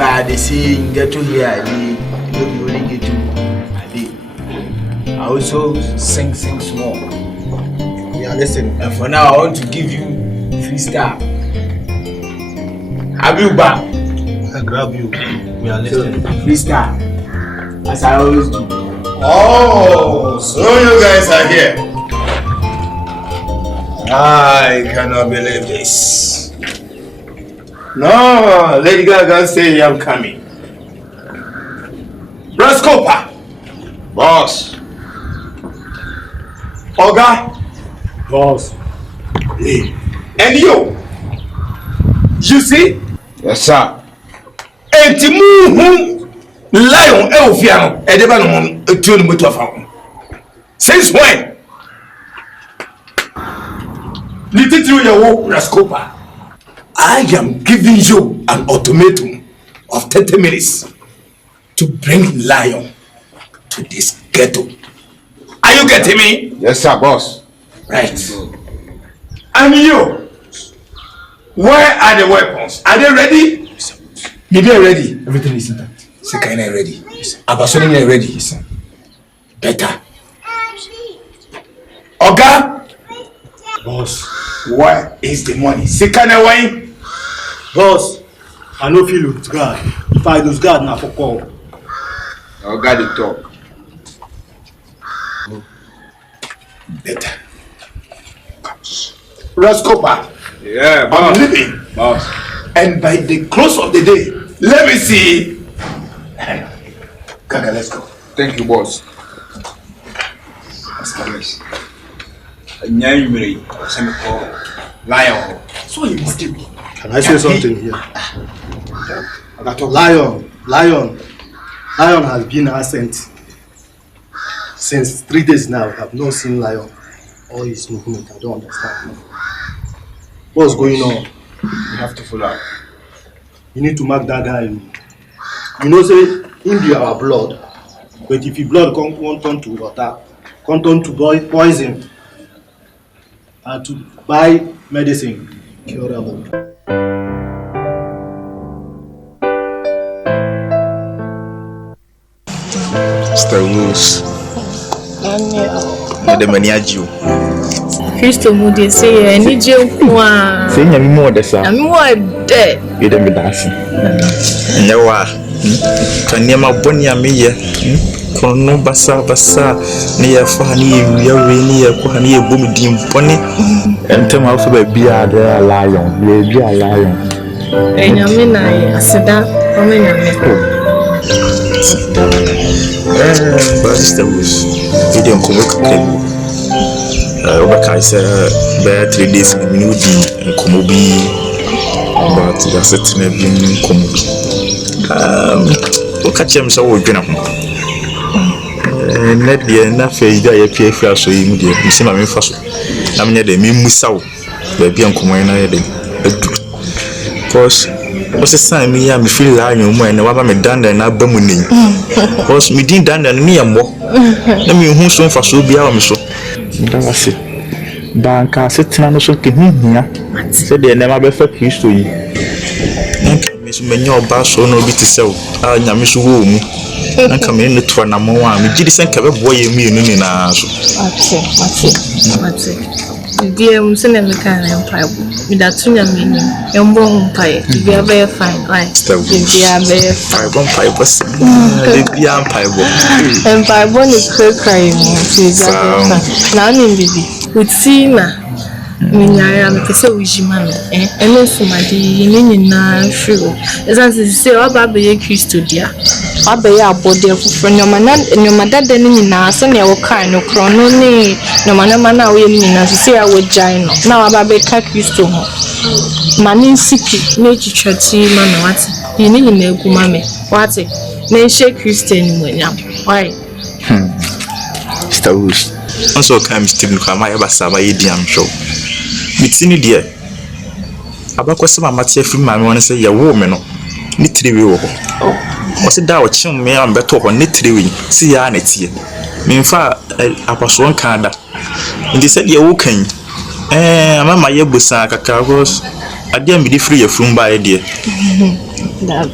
but they say get to hear you only get to I also sing small. Yeah, listen. And for now, I want to give you freestyle. Have you back? I grab you. We are listening. Freestyle, as I always do. Oh, so you guys are here. I cannot believe this. No, Lady Gaga say I'm coming. Rascopa, boss. Oga, Boss. and you see? Yes, sir. And Timu lion elfiano, Edebano, a tune with a fountain. Since when? Little to your walk, Rascopa. I am giving you an ultimatum of 30 minutes to bring lion to this ghetto. Are you getting me? Yes, sir, boss. Right. And you, where are the weapons? Are they ready? Maybe ready. Everything is intact. Sekina ready. Abasoni ready. Better. Oga, Boss. where is the money? Sekina wine. Boss. I no feel lose guard. If I lose guard now for call. Oga the talk. Better. Rascopa. Yeah, I'm boss. leaving. Boss. And by the close of the day, let me see. Gaga, let's go. Thank you, boss. Let's go. Nyame, send call. Lion. So you must give me. Can I say something here? Lion has been absent since 3 days now. I have not seen Lion or his movement. I don't understand. What's going on? You have to follow up. You need to mark that guy. You know, say him be our blood, but if his blood won't turn to water, can't turn to poison, and to buy medicine curable. Mr. Rose. The many agio. Christo Moody say, and you Say, Nyame more the same. I'm more dead. You don't be dancing. No, can you my bonny a me? Kono basa near Fanny, we are really a Kohani boom dim pony. And tell my also be a lion, be a lion. And I said that for me. But Rose, you don't come back. Obaka say bear 3 days in Minudi and Komobi, but that's it in a being Komobi. Catch him so we're gonna. Net the enough a PFR so immediate. You see my main fossil. I'm near the Mimusau, the Bian Comona. Because what's the sign me? I'm feel like you and what I'm done and I'm bumming. Because me didn't done and me and more. Let me who soon for so be our mission. That was it. Banka sitting on the soaking here. Said they never be for peace to you. Miss Menor Bass or no bit to sell. I am Miss Womb. I come in the 2 and more. Me did send a boy in me in our house. What's it? Dear Musin American Empire, with that Tunya meaning, and bone pie, they are very fine. Like, they are very fine. Pie was the empire. And by one is crying, now in baby, would see ma. I am the so wish man, and also my dear, in true. As I say, about the Christo, dear. I be a body from your man and your mother, then in us, and your kind of chrono, no man, we mean as you say, I would join. Now about the Christo. Manin Siki, nature church, man, what you need in the Gumame. What's it? Nation Christian when you why? Mr. Rose. Also, come Stephen Kama, Basava, I'm sure. It's in the Abacosama Matia from my money say, your woman, literally. Was it thou chum me and better on literally? See, I net here. Meanwhile, I was one Canada. And they said, you're walking. I'm my Yabusa, Cacavos. ade am be free from by idea.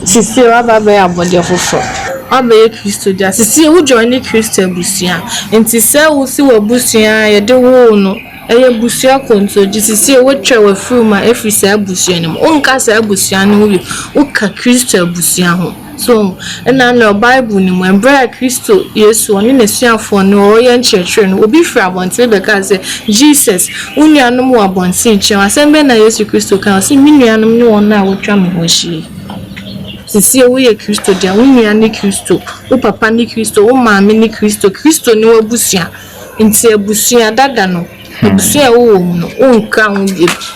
Sisi wa baba ya body foforo. Abe Kristo dia. Sisi wo join Kristo abusia. Enti se wo si wo abusia ye de wo no. Eye busia konto sisi wo twa wa from ma efri se abusia ni mo. Onka se abusia ni wo. Wo ka Kristo abusia ho. So, na Bible ni mo embra Kristo Yesu oni na suafo no o ye nchechre no obi fra abonte be ka say Jesus unuanom wa abonte nche asembe na Yesu Kristo ka say minuanom ni won na wotwa me ho hie sisi wo ye Kristo dia unua ni Kristo wo papa ni Kristo wo maame ni Kristo Kristo ni wabusia nti abusia dada no abusia wo no onka ho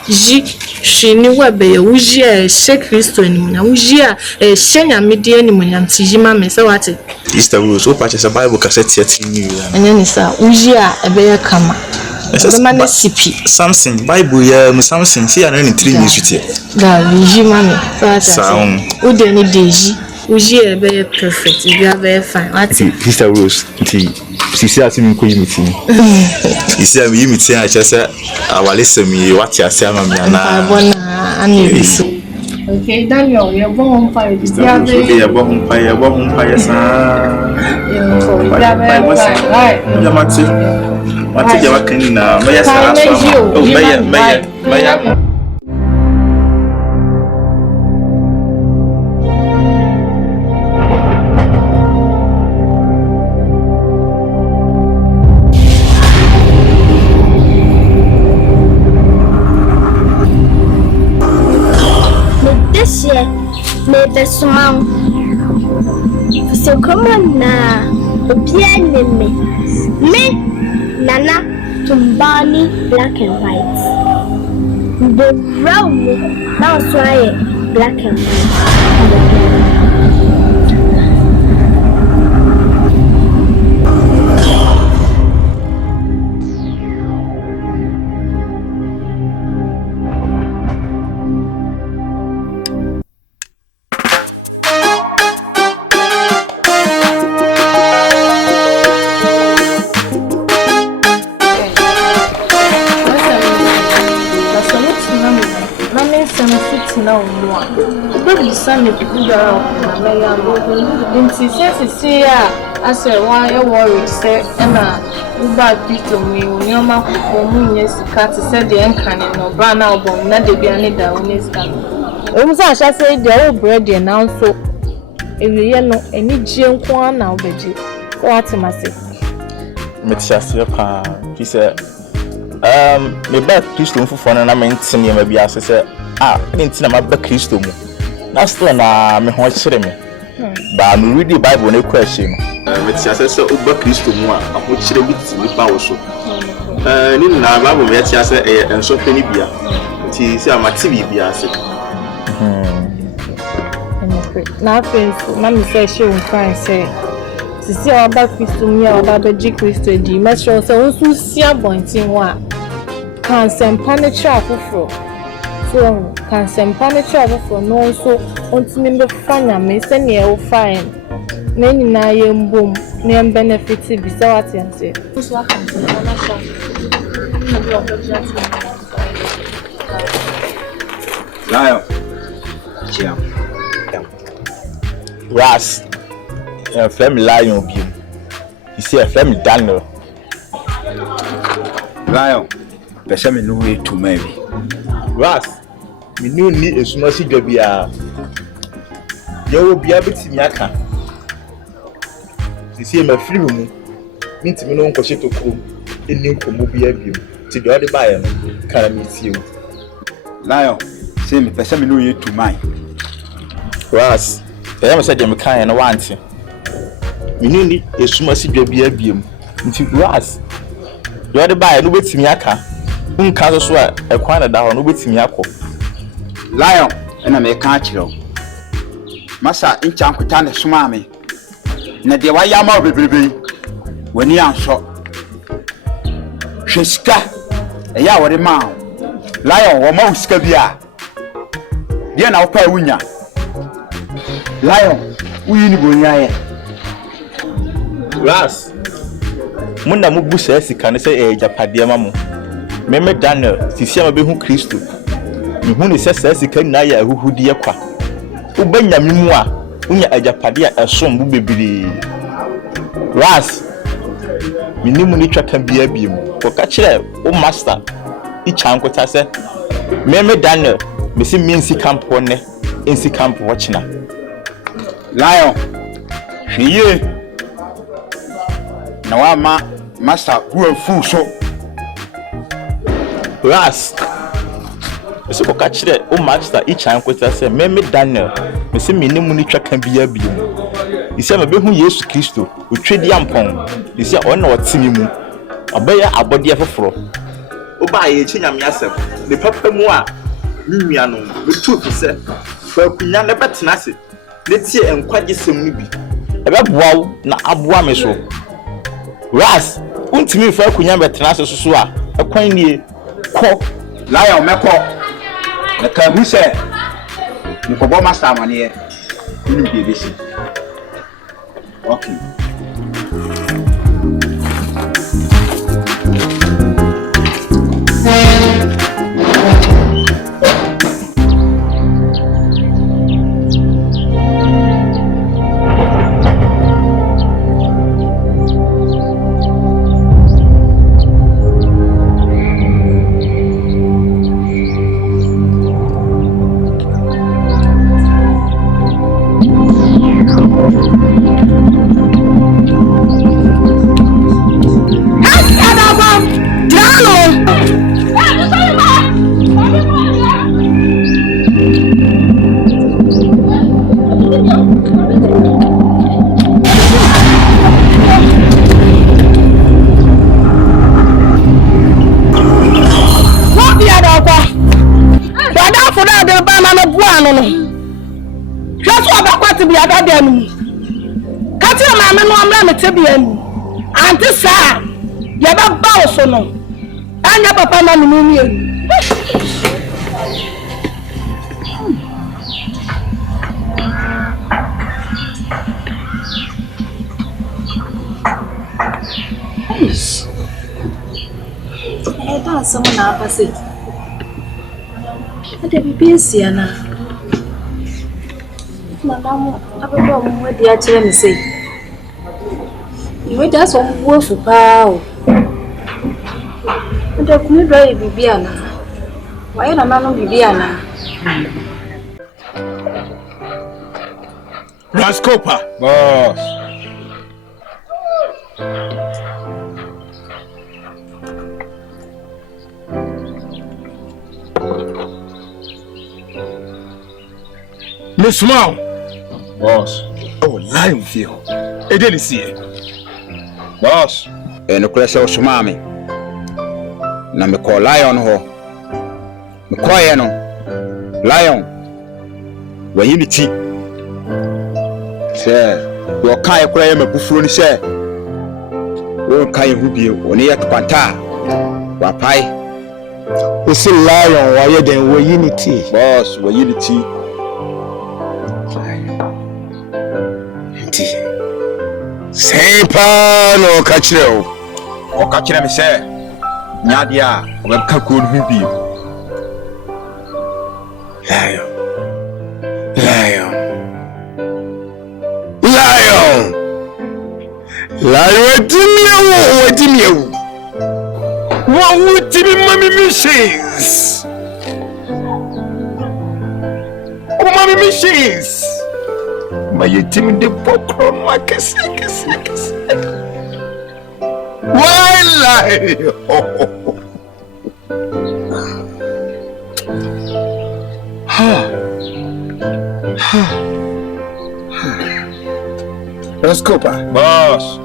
ji shini webe ya uji a she Kristo ni munya uji a she Nyame de ni munya ntijima me se wate Sister Rose o patch the Bible cassette yet ni ya anya ni sa uji a ebe ya kama ebe ma sipi Samson Bible ya mu Samson see ya na ni 3 years with da uji ma me sound o de ni deji uji ebe ya perfect ebe ya be fine wate Sister Rose nti sisi ati mi ko yi meeting isi am yi meeting a chese awale semi wati ase ama mi ana bona ani so okay Daniel we are born fire this ya bo humpire sa right ya mati ya wakani na meya sa aso oh meya the small so come on na obiane me nana tumbani black and white the brown now why black and white Sunday people na meya no nti sisi a ase wa e worry say na uba Kristo mi onyoma ko mu nye sika te say de enkane no bra na obom na de bia ne da woni sika no sa sha say de o bread na nso ewiye no eni gye nko na obeji so atemase metiase pa fi say me ba Kristo mfufo na me ntene ma bia say ne ntina ma ba Kristo mu na still na me ho chire me ba me read the Bible na question me tia say oba Kristo mu a ho chire bi ti nipa wo so ni na Bible me tia say enso hwe ni bia ti say amati bi bia say na friends na me say she won find say sisi oba Kristo mu a oba be ji Kristo di me sure say won su sia bontin ho a kan sempa ne tra foforo so can sempane travel for no so ontimi be fanya me se ne e wo fine na nyina ye mbom ne benefit bi se wat yan se so akan na sha na bi opportunity Lion Jam Ras flame Lion bi you see a flame Daniel Lion pese me no way to maybe Ras me no ni esuma si dwa bia yo bia betimi aka sisi ma free mu mintimi no nko sheto krom eni nkomo bia biem ti de odi bae no kana mi tie o Lion say me pese me no way to mine Ras am say dem kan no wanti me no ni esuma si dwa bia biem nti Ras de odi bae no betimi aka nka so a Akwan na da ho no betimi akọ Lion ena me kan akiro masa incha nkwita ne soma me na de wa ya ma obebrebe wani anso hweska eya wore ma Lion wo ma uska bia de na wo pa wunya Lion uyi ni bonya ye Ras muna mu busa sika ne se japade ma mu meme Daniel sisi ma be hu Kristo Who is a second naya who dear qua. Ubenya Mimua, Unya Ajapadia, a son will be Ras. Minimunicha can be a beam. For catch it, oh master. Each uncle I said, Meme Daniel, Missy Mincy Camp one, Incy Camp watching. Lion. She now I'm master who are full so. Ras. So for catch it, oh master, each uncle I said, Meme Daniel, Missy Minimunicha can be a beam. He said, "Maybe who Jesus Christ will trade the ampon." He said, "Oh no, what's in you? A bear a body of a fro." Oh, by a chinyam yourself. The papa moa, Mimiano, with 2%. For Pinan the Batinassi. Let's see and quite some maybe. A wow, not Abuameso. Ras, won't me for Pinan Batinassi Sua, a coin near Cock, Lion Mako. The car who said, you forgot my stammer here. You will be busy. Okay. Auntie Sa, you have bows or no? And your papa, Mammy. I don't someone opposite. But they be busy, Anna. Madame, I will go with the actual and say. You wait us on work for power. And I couldn't drive Bibiana. Why am I not Bibiana? Rascopa, Boss. Miss Small, Boss. oh, Lion Feel. It didn't see it. Boss. And the class of Sumami. Na me call Lion ho. Me call no. Lion. When you meet say, your kind cry me bufuni say. Won kind who be on here to panta. Wapai. We see Lion why then we unity. Boss, we unity. Sempa no kachiro. O kachira me say. Nyadia, we ka ko who be. Lion. Lion. Lion. Lion wetin you? What would be mommy machines? Oh, mommy machines. My team de popcorn market. Why Lion? Rascopa. Boss.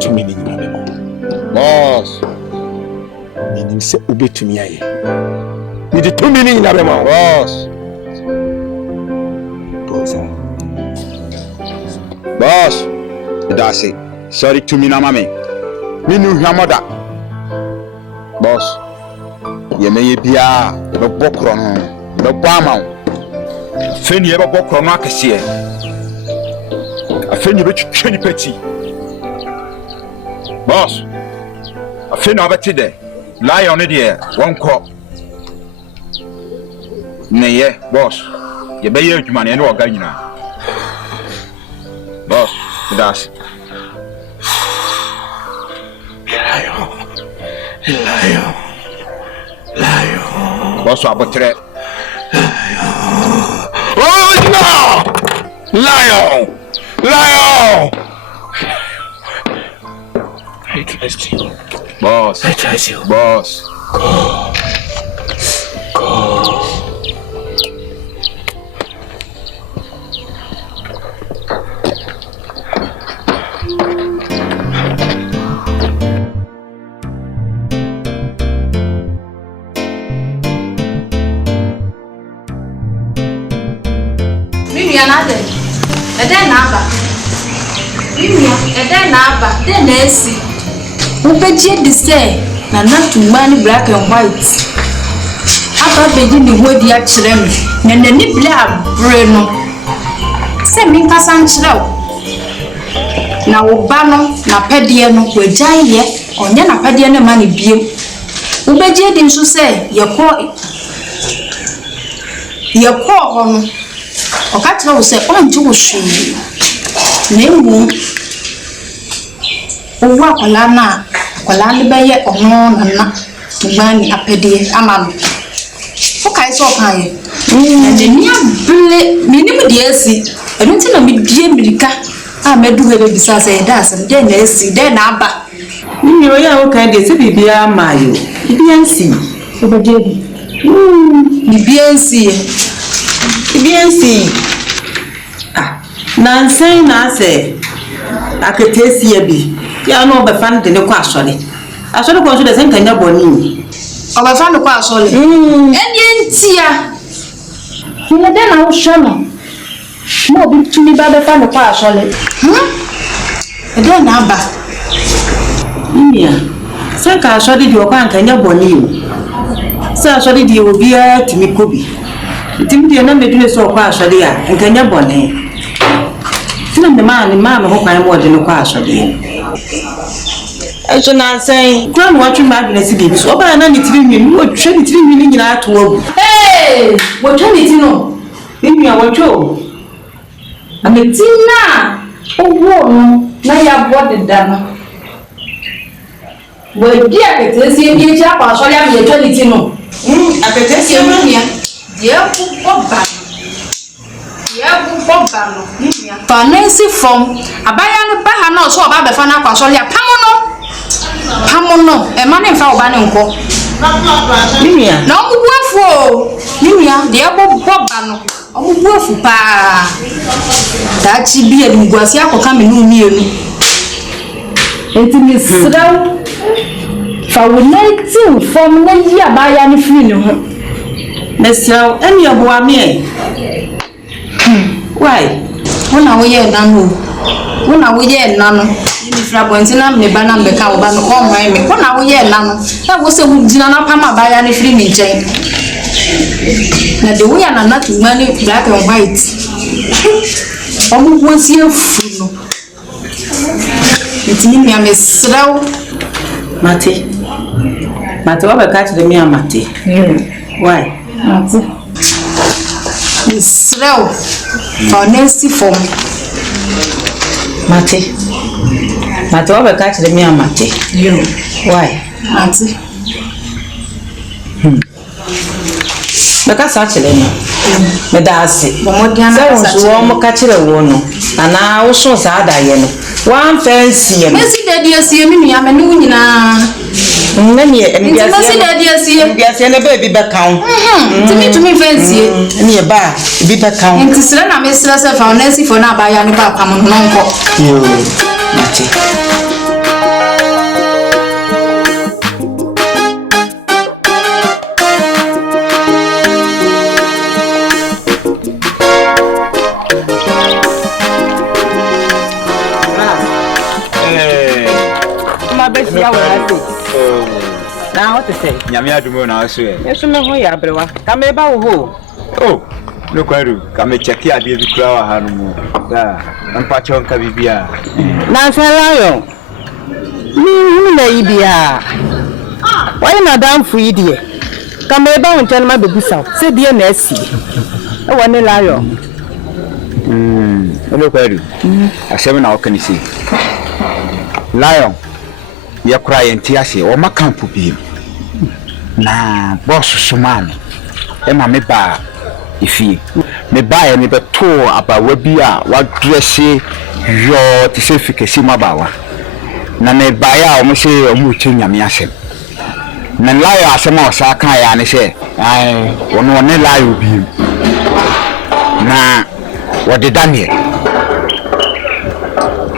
To me, Boss. meaning say obey to me aye. Me the 2 minutes in a Boss. Boss. That's it. Sorry to me, Nyame. Me knew your mother. Boss. You may be a bokron. No bama. Feni eba bokron akese. Afeni be twetwe peti. Boss. Afeni abeti de. Lion ne de won ko. Nay, boss. You bear your money and walk in. Boss, that's Lion. Boss, what about that? Oh no! Lion! I trust you. Boss. I trust you. Boss. Go. Another. And then number. And then number. Then they see. Who bet you the say? Now not to money black and white. After beginning the word the actual and the nip lab breno. Send me Cassan Chlow. Now Obano, na pediano, we giant yet, or then a pediano money beam. Who bet you didn't say your call on. Okati wa use onju shu na emu owo akwala ni beye ono na gbani apede amanu okai so kan ye na de ni abule minim de asi enu ti na mi die mirika a medu he be bisa say da asem de na asi de na aba ni o ya o kan de se bibia mayo bibia nsi obeje bibia nsi Biensi. Nansen na se aketesi abi. Ya no be fan de ne kwa asole. Asole ko so de sen kanya boni. Oba fan ko asole. Eni ntia. Ni de na wo hwe no bi tumi ba be fan ko asole. De na ba. Nia. Sen ka asole di o kwa kanya boni o. Sa asole di obi a tumi kobi. Timdi na medule so kwa asole ya nkanya boni. Tina de ma ho kwan mo de no kwa asole. Eso na say kwan wo twa ma adwene si bibi so oba na ni tiri nwi wo twa ni tiri nwi ni nyina ato ogu. Wo twa ni ti no. Nwi a wo twa. Ametina owo no na ya bode da no. Wo di aketesi ebi echi akwa asole am ye twa ni ti no. Aketesi emi Fancy from Abayano Bahano, so about the Fana Pasolia Pamono, a man in Fabanco. No, wherefore, Nimia, the Abu Bobano, oh, wherefore, pa that she be a Guasiaco coming near me. It is slow for 19 from the year by any funeral. Mr. Any of Wame. Why? When I wear nano. When I wear nano. If I went in a banana, the cow ban home, when I wear nano. That was a dinner pama by any free chain. Now the way I'm not money black and white. Almost here full. It's me, I'm a slow. Mate, what catch the mere Mate? Why? Slow for Nancy form. Mate, what catch the mere Mate? You. Why? Mate. Because actually, Medasi, so one catch the one, and I also said I one fancy. Messi, dear, see me, I'm a new many and yes, and a baby back count. To me, fancy nearby, be back count. And to Serena Mistress of Nancy for now by any back common uncle. You, Matty. Now what to say? Nyame adumo na so e. Yeso me ho ya brewa. Ka me ba wo ho. Oh, no kwaru. Ka me check ya de bi kura wa hanu mu. Da, ampa chonka bibia. Na Lion. Ni na ibia. Why na dan fu idie? Come about and tell my baby so. Say dear Nessie. I want to lie. Hello, Perry. I 7 hours can you see? Lion, you're crying tears or my camp will be. Nah, boss, so man. Emma, me buy if he me buy any but tour about what be what dressy your to say if you see my bower. Na me buy almost say a mutin yamiasim. Nan lie as a mouse, I can't say, I won't lie with you. Nah, what did Daniel?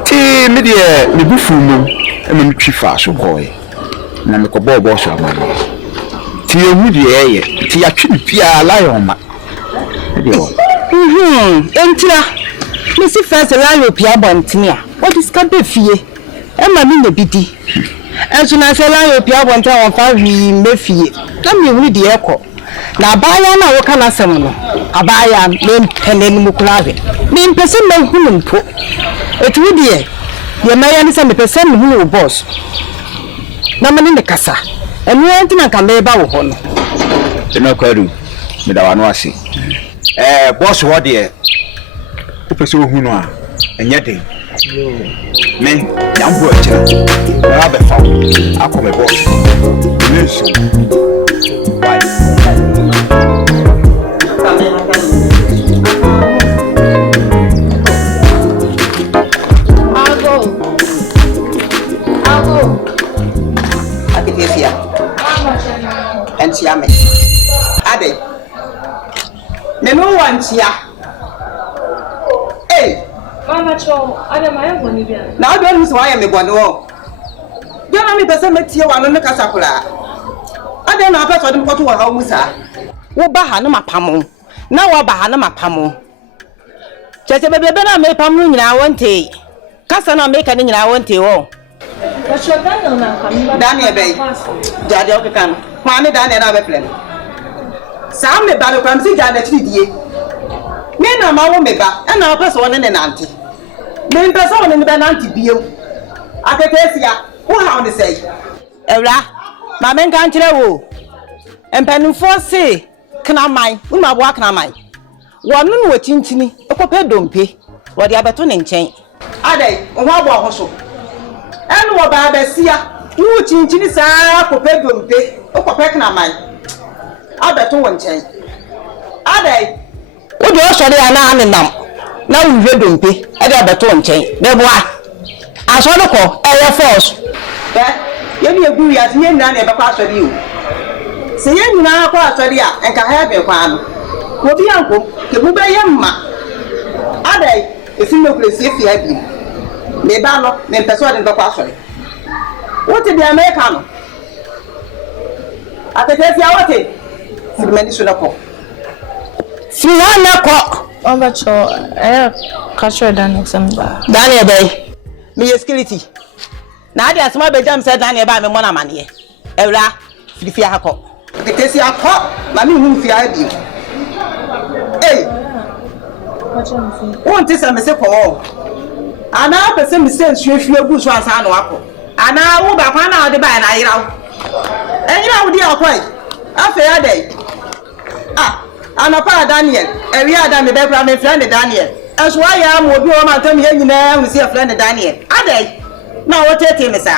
Tea media, me buffum, and me chifa, so boy. Namiko boss of mine. Tea woody air, tea a chipia lion. Entia, Missy first a lion pia bontia. What is Cabe fee? Emma mean the biddy. As soon as a lion pia bonta on 5 me fee. Let me read the echo. Na baya na woka na semono abaya me penen mu kulave me mpese me hunu mpo etudi ye maya ni se me pese me hunu boss na mani ne kasa enu anti na kan be ba wo ho no eno kwadu me da wano ase boss wo de wo pese wo hunu a enye den me yambo akira na be fa akome boss me so why Nyame ade me no wantia mama cho ade ma yego ni bia na ade mi so aye me bone wo bia na mi pese metie wa no ne kasa kula ade na pese ode mkoto wa ha musa wo ba ha na mapamo na wo ba ha na mapamo chete bebe na me pam no nyina wonte kasa na me ka ni nyina wonte wo Daniel Bay, Daddy Okan, Mammy Daniel Airplane. Sam me battle from see Janet Vidier. Men are my woman back, and our person in an auntie. Men person in the auntie bill. I can tell you, what how to say. Ella, my men can't tell. And Penny for say, can I mind? Whom I walk on mine. One no chinchini, a copper don't pay. What the other tuning chain. Are they? What was and what by Bessia, you chinchini, sir, for bedroom pay, or for pecking on mine. I bet 1 chain. Are they? What do you say? I'm now. Now you don't pay. I got bet 1 chain. There was. I saw the call, Air Force. But you agree as me and Nanny ever pass with you. Say you now pass with you and can have your farm. What the uncle, the Buba Yamma. Are they? If you know, please, if you have you. Me balo me persuade ndo kwa sori wote di americano atete sia wote simeni sunako Obacho catch Daniel samba Daniel bay me security na ade asma be jam say Daniel ba me mona mane ewra fifia hako atete sia ko na me hu fia bi wonte say me se ko ana pese mi se nsuafie gu so asa na wako ana wo ba kwa na ode ba na yirawo enyira wo di akwai afa ya dai ana pa Daniel ewi adam be bra me friend Daniel eso ya mo obi o ma tam ye nyina hu se friend Daniel adai na wo tete me sa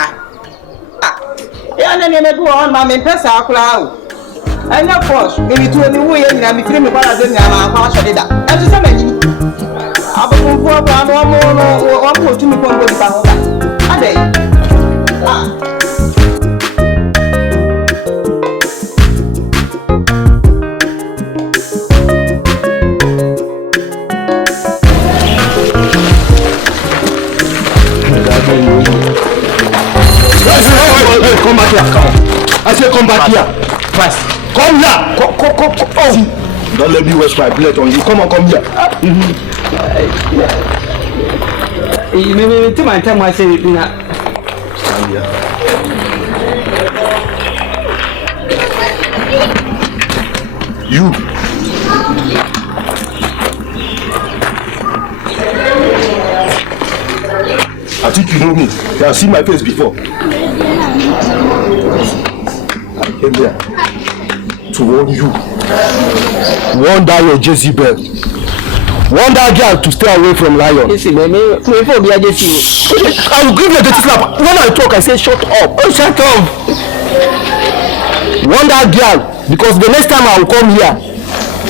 ya na ne me gu on ma me pesa akura o anya force me bi tu ni wo ye nyina me firi me kwara de nyama akwa so de da eso se manyi abu ko ba no mo no o ko tumi ko ngo di ba ho ade Come back here, come. I say come back here. Fast. Come here. Oh. Don't let me waste my blood on you. Come on, come here. You my time I say You. I think you know me. You have seen my face before. I came here to warn you. Warn that your Jezebel. Want that girl to stay away from Lion. Listen, I will give you a dirty slap. When I talk, I say shut up. Oh, shut up. Want that girl, because the next time I will come here,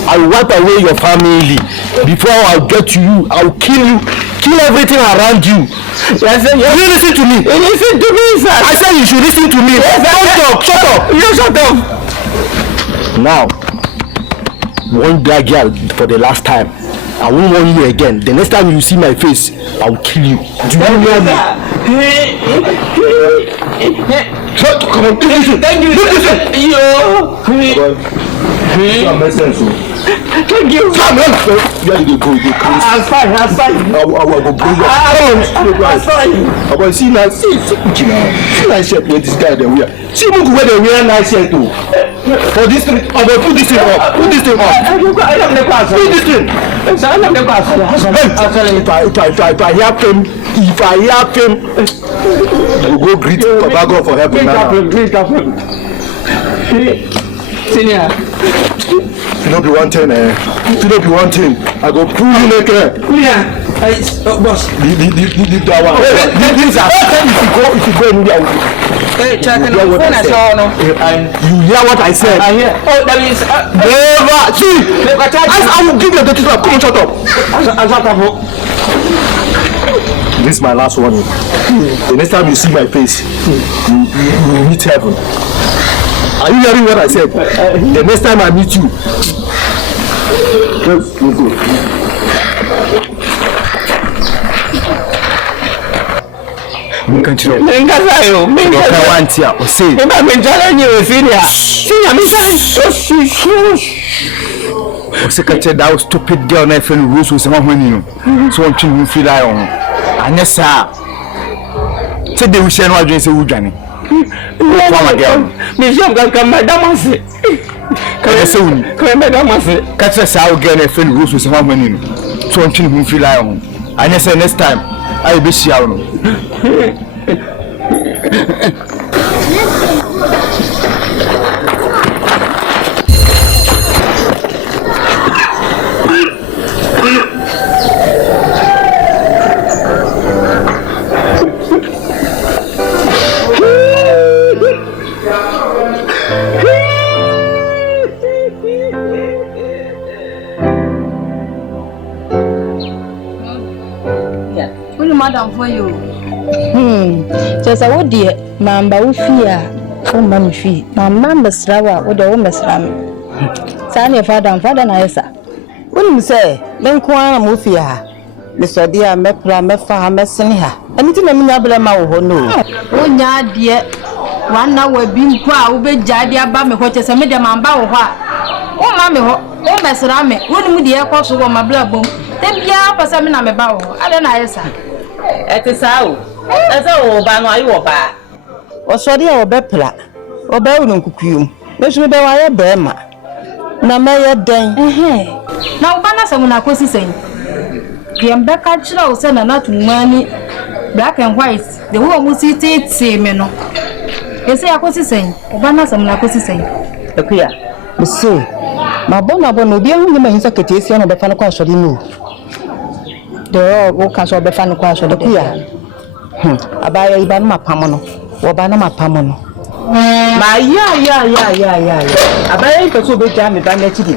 I will wipe away your family. Before I will get to you, I will kill you, kill everything around you. Yes, you listen to me. You listen to me, sir. I said you should listen to me. Yes, don't talk. Shut up. You shut up. Now, want that girl for the last time. I won't warn you again. The next time you see my face, I will kill you. Do you hear me? Shut up! Come on, listen. Thank you. Listen. Thank you. Come on. Where did you go? I'm fine. I will go bring you. I'm fine. But see now, see nice shirt where this guy they wear. See where they wear nice shirt too. For this thing, I will put this thing up. Put this thing up. Put this thing. If I hear him, you go greet Papa God for helping now. Senior. If you don't be one thing, I go pull you naked. Boss, leave that one. If you go in there, hey, check it out. You hear what I said? I hear. Oh, that means never. See, I will give you the title. Come on, shut up. Shut up. This is my last warning. The next time you see my face, you will meet heaven. Are you hearing what I said? The next time I meet you, let's go. Continue. That stupid girl, my friend Rose was someone you know. So I'm trying to feel on. And yes, sir. Said they will share no drink, say, Ujani. Come again. Monsieur, come, madame. Come, madame. Catch us out again, a friend Rose was someone you know. So I'm trying to feel on. And yes, next time. I be sure. Madam for you. Just a wood dear, Mamba Ufia, oh, Mammy Fee, my mamma Srawa, or the woman Sram. Sandy, father and father, I say. Wouldn't say, then Kwana Mufia, Mr. Dear Mepra, Mefa, Messenia, anything I mean, I blame my no. Oh, yeah, dear. 1 hour being proud, be Jadia Bammy, what is a medium and bow. Oh, Mammy, oh, Messrame, wouldn't the air cost over my blood boom. Then be up as I'm a bow. I don't know, sir. It is how. As all by my oba. Or sorry, or bepla, or bellum cuckoo. Let's be by a bema. Now, may a day. Now, Banasa, when I was saying, Piambeka Chilo send a not money, black and white, the woman see it, say, Meno. You say, I was saying, Banasa, when I was saying, a queer. Monsieur, my bonabon will be only my secretary of the final question. You know. The all cancel the final question of the queer. Abaya Ibanma Pamono, or Banama Pamono. My yeah. Abaya is so big jam if I met it.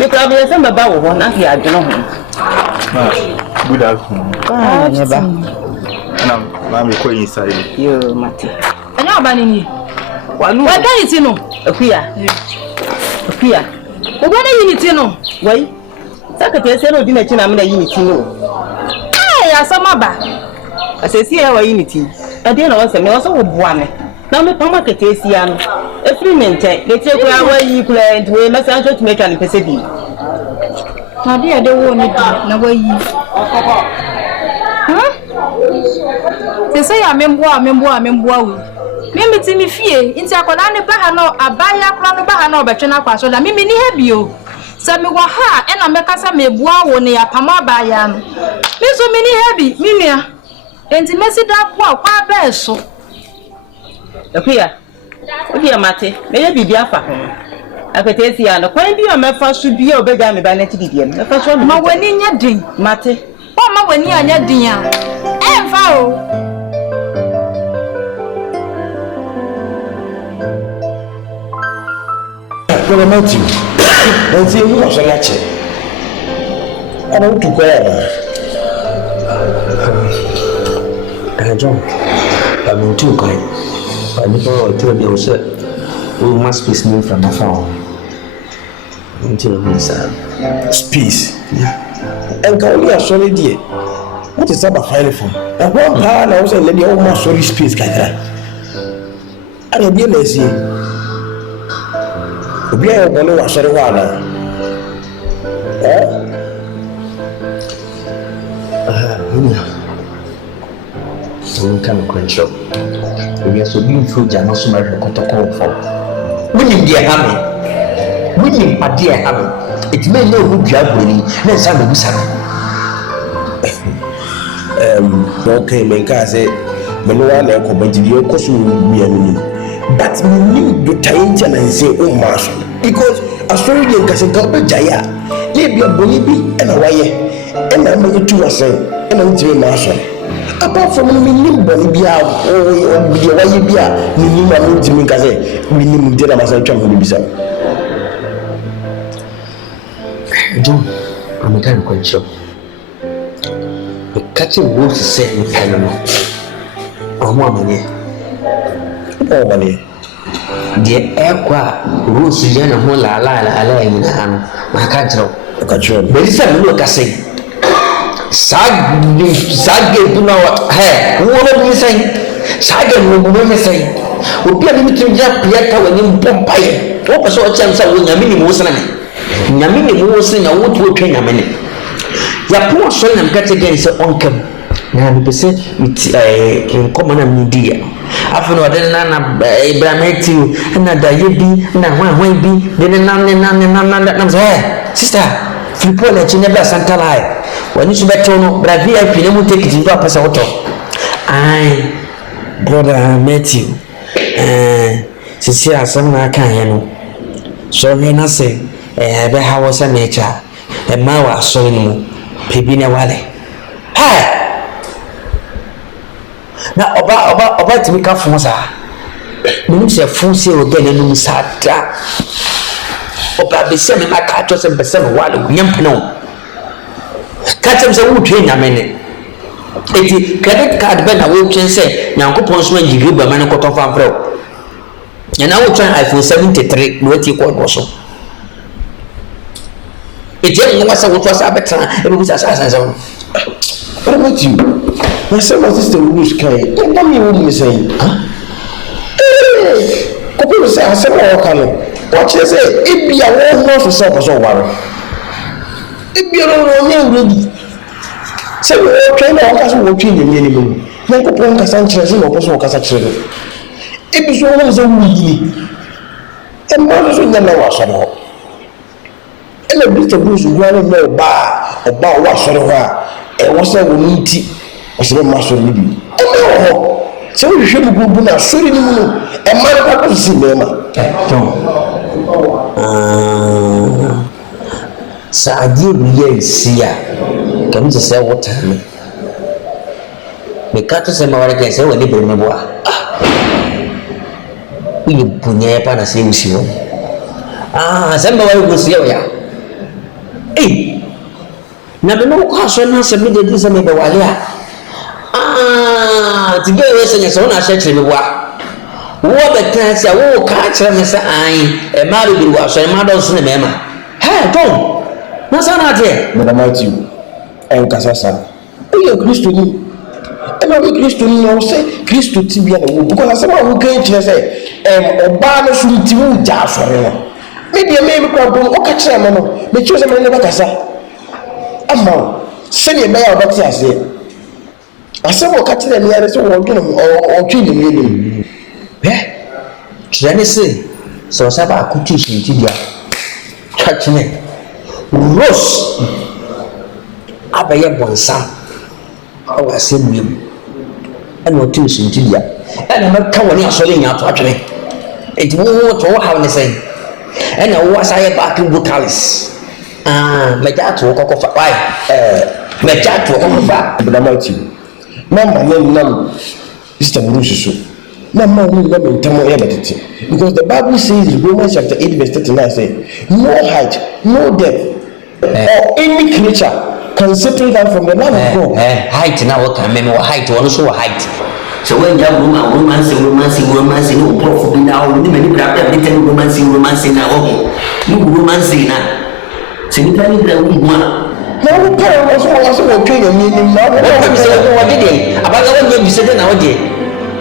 You can be some about one here, I don't know. Good afternoon. Never. I'm going inside. You, Matty. And now, Banning. Why can't you know? A queer. What are you need to know? Why? Secretary said, no dinner, I'm a unity. Hey, I saw my back. I say, see our unity. I didn't know some also one. Now, the market is young. A free man, they take away you play and we must answer to make an episode. My dear, they won't need no way. Huh? They say, I'm a member. Mimi timi fie inti akoda ne ba ha no abaya kro no ba ha no betwe na kwaso da mimi ni ha bio se me wa ha e na mekasa mebua wo ne yapama abaya no mi so mi ni ha bi mimia enti mesi da kwa ba so ekuya mate me ya bibia fa ho Apetesi ano kwan bi o mefa so bi o bega me ba na ti didie me fa so ma wani nya din mate o ma wani anya din a emfa o Well, Matthew, let's see who was a lecture. I don't to go. John, I'm in too kind. But before I tell you, sir, we must be smooth from the phone. Until we sir. Peace. Yeah. And can we actually dear? What is that fine for? And one pound I was a lady almost sorry space, Kaka. I don't be lazy. Obi a yɛbɔ ne wasɔre hɔ ana nka no kwankyerɛ obi aso bi mfiri gya no so mahwɛ kɔtɔkɔɔ fɔ wonim deɛ ha me wonim adeɛ ha me ɛtumi ɛnyɛ ohu dua buroni na nsa na busa no okay menkaa sɛ mene wa na ɛkɔba nti deɛ ɛkɔ so wia no nim but menim dotaeɛ nkyɛ na nsɛ wommaa so because asɔre deɛ nkasenka wobɛgyaeɛ a na ebia bɔne bi ɛna wayɛ ɛna ama yɛtu wasɛn ɛna wotumi ma asɔre apart from no menim bɔne bi a deɛ wayɛ bi a menim a mentumi nka sɛ menim nti na masa twa me ho de bisa John, ameka no kwankyerɛ meka kyɛ wo sɛ mepɛ no no ɔmo amanneɛ ɔmaneɛ deɛ ɛkɔ a rose yɛ ne ho laalaalaala nyinaa no maka kyerɛ wo bɛdi sɛ mene ɔka sɛ saa ge na wono bi sɛn saa ge no mu me sɛn obi a ne mitumi gyina pia ka w'anim bɔ mpaeɛ wopɛ sɛ ɔkyɛm sɛ wo nyame ne mu wo sene me nyame ne mu wo sene na wotu otwa nyame ne yɛpo ɔsɔre na meka kyɛ gɛn sɛ ɔnkam na mepɛ sɛ nkɔmmɔ na medi a afei na ɔde ne nana Ibrahim na dayɛ bi na hwan bi de ne nam sɛ sister filipo na akyi ne bɛ santa lai wani so bɛtew no bra VIP ne mu take it ndo apɛ sɛ wotɔ ai brother Matthew sisi asɛm na aka yɛ no sɔre na sɛ ɛbɛha wɔ sɛ nature ɛma wɔ asɔre no mu pebi ne wale na ọba tìmí ká fún sáà mímú sẹ fún sí ọgá ẹni nínú sáà dá ọba abẹsẹ mi má ká àtọ sẹ mbẹsẹ mi wà lẹ wọnyẹ mpẹnẹ o káàtẹ mi sẹ wọ́n tún ẹnyàmẹ ni eti credit card bẹ́ẹ̀ na wọ́n tún sẹ nyanko pọ̀ nsúmọ̀ njìgìrì bàmẹ́ ni kọ́tọ́ fanfẹ́rẹ́ o yẹn náà wọ́n tún iPhone 73 ní wọ́n ti kọ́ ọ̀dọ́ so eti ẹni wọ́n sẹ wọ́n tún ọsẹ abẹ́tẹ̀rẹ̀ ẹni wọ́n sẹ asásẹ wọn. What about you? My son, my sister, who is kind. Don't tell me what you say. Hey, people say, I said, "Oh, can what you say? If you are one for so worry. If you don't know ready. Say we are trying to work in the minimum. Na ko pon ka san chere no ko so ka sa chere. If you so so we. E mo so nya na wa so no. E le bi to bu so gwa no ba wa so ro ha. E wo se wo nti o se ma so ni bi e me ho se wo hwe mu gugu na so ni mu no e ma ko ko si me ma sa adi bi ye sia kam se se wota me ka to se ma wara ke se wo ni be me bo ni punya pa na se usi wo se ma wara go sia ya na me no kwa so na se me de di se me be wale ti ge we se so na she kire me wa wo be tan se wo ka kire me se an e ma be wa so e ma do so ne me ma don na sa na te me na Matthew en kasasa o ye Kristo ni e ma be Kristo ni o se Kristo ti bia na wo buko na se ma wo kan kire se oba no so ti wo ja afore no me de me kwa bo o ka kire me no me kire se me ne ba kasa ama sɛnea ɛbɛyɛ a wɔbɛte aseɛ asɛm wɔ ka kyerɛ ne yɛre sɛ wɔdwene ɔtwe ne mmienu kyerɛ ne se sɛ ɔsɛ baako twe hyinti dua twatwene rose abɛyɛ bɔnsam ɔwɔ asɛm mu ɛna ɔtwe hyinti dua ɛna mɛka wɔ ne asɔre nya ato atwene enti wo to wo haw ne sɛn And I was back in vocalist. My dad to walk off. Why? My dad to walk off. But I'm out you. Mamma, no, Mr. Murusu. Mamma, no, because the Bible says in Romans chapter 8, verse 39 says, no height, no depth, or any creature can separate them from the love of God. Height now, what can mean? Height, also height. So when you have romance, no profit now, many grab everything romance now. You romance now. So you can't even one. No, parents also okay. I mean, what did they? About the one you said nowadays.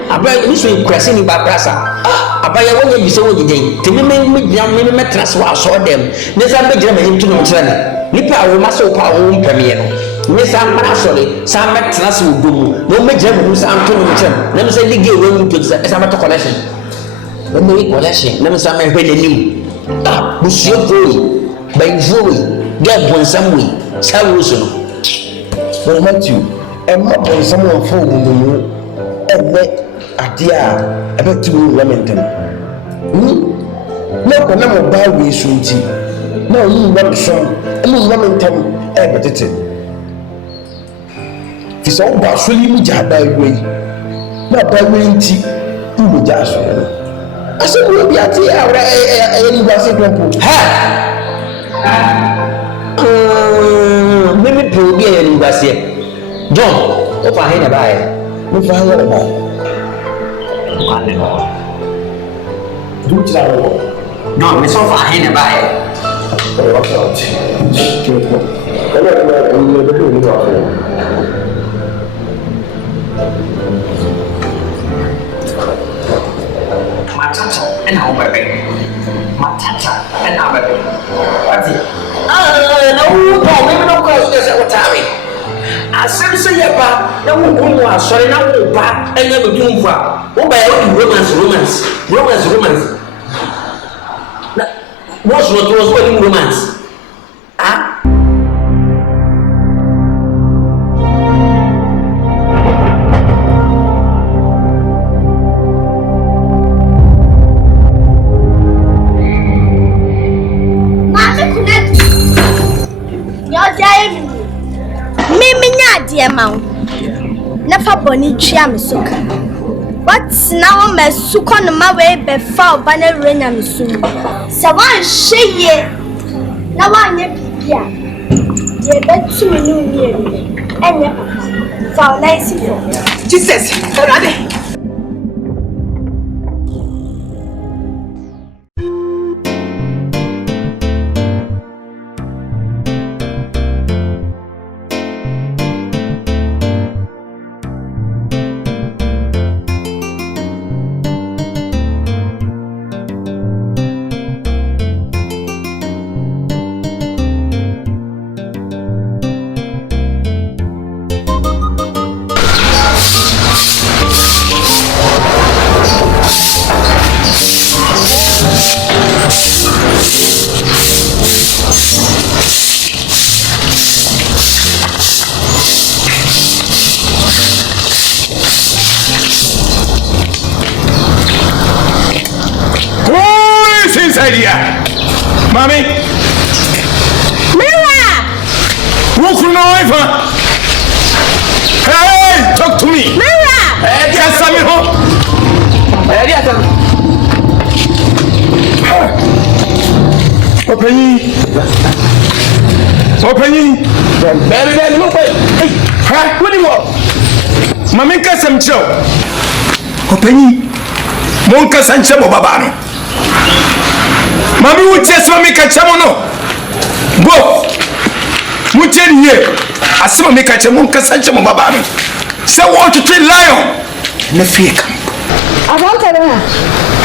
About this week, Crasini Babrasa. About the one you said today. To me, trust what I saw them. There's a big German into no channel. Nipa romance or power premiere. Miss Ambrasoli, some trust will do. No major moves I'm to them. Let me say the game when to the Samato collection. When they collection, let me say my way the new. Monsieur Voy, by Voy, get one some way. Saluso. But Matthew, and not on someone for you, and let a dear about 2 Remington. No, can never buy we soon tea. No, you want some, and Remington, everything. It's all about Swilly Jab by way. Not by way tea, who would just. I said, we'll be at the hour, and you was able. Ha! Maybe will be a university. John, if I had a buyer, if I had a buyer. No, Miss Off, I had a buyer. Matata and our baby. Matata and our baby. What's it? No, maybe no questions at what time. I say, no one was sorry, now back and never do for. Oh, by romance. What's what was wedding romance? Never bonny chiam suka. What's now my sukon my way before banner rain and soon. So one shea now one ya. Dear bet to me new and never found nice for Jesus. Mommy! Mira! Walk from over! Hey! Talk to me! Mira! Hey, yes, I'm home! Hey, yes, Open Hey! What do you want? Mammy, some show. Open Monka Sancho Babano. Mami uches mami kachamo no. Go. Muchen ye. Asima mi kachamo kasancha mo babano. Say want to treat lion. Ne fake. Avanta na.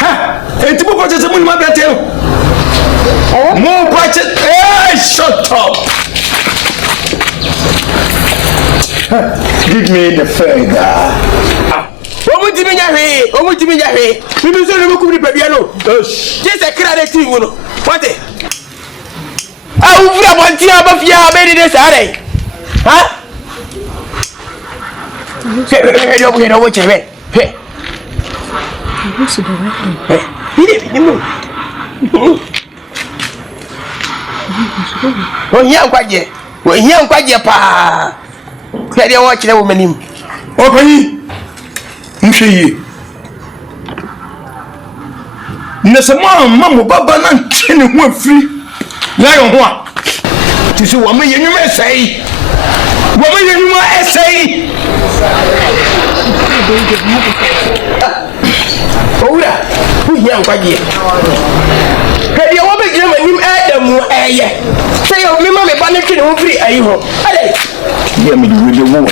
Ha. Enti bo kwache mu ma bete. Mo kwache. Hey, shut up. Give me the finger. Omutimi nyahe. Bibi so no ku ni babia no. Just a credit you no. What it? Ah, uvra bonti abafia be ni sare. Ha? Hey, you know what you mean? Hey. Who's the right? Hey. Ni mu. ohia nkwaje pa kede wo kire wo manim opanyi nhwe nesema mamu baba na ntene ho afiri lion ho a tisi wo me yenwuma esai owura ohia nkwaje kede wo be kire manim adamu eye say o me ma me ba na twene ho firi ayi ho ale ye me di wo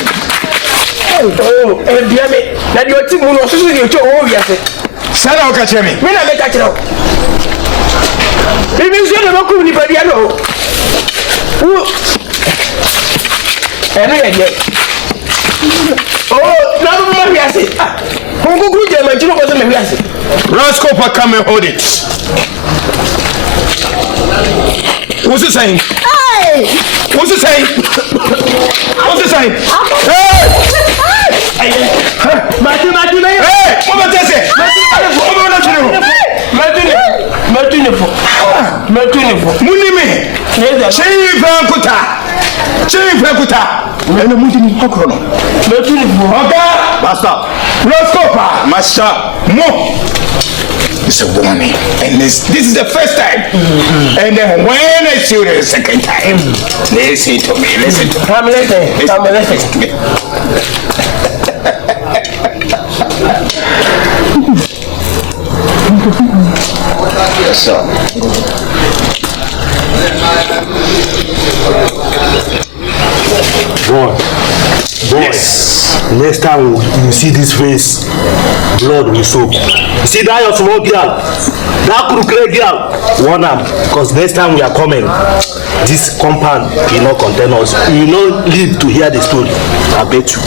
oh bia me na di oti mu no so so di ocho wo wiase sana o ka kire me na me ka kire o bibi so na ko ni badia no o eno ye oh na do ma wiase Kungu je ma jiro ko so me wiase Rascopa, come and hold it. What's it saying? Hey! What's it saying? What's it saying? Hey! Matu. Hey! What about this? Matu. Munime. Chief Kuta. Mena mutini kokoro. Oga. Basta. Rascopa. Masha. Mo. It's a warning, and this is the first time. And then when I see you the second time, listen to me. Come listen. Yes, sir. Boy. Yes. Next time you see this face, blood will soak. You see that your small girl, that crooked girl, warn them, because next time we are coming, this compound will not contain us. We will not live to hear the story. I bet you.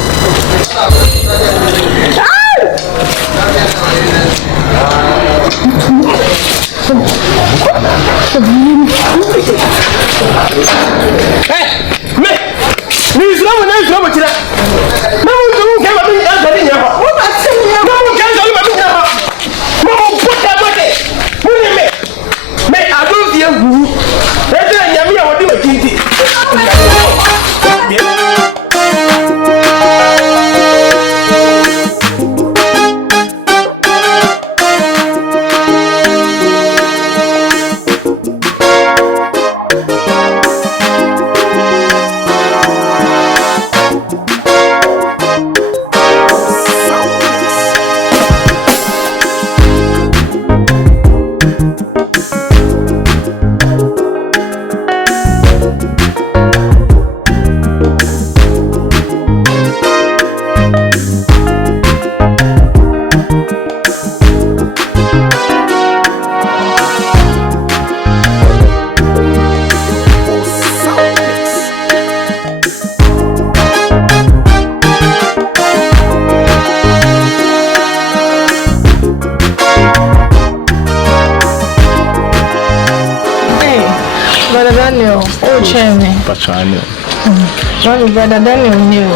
Brother Daniel knew.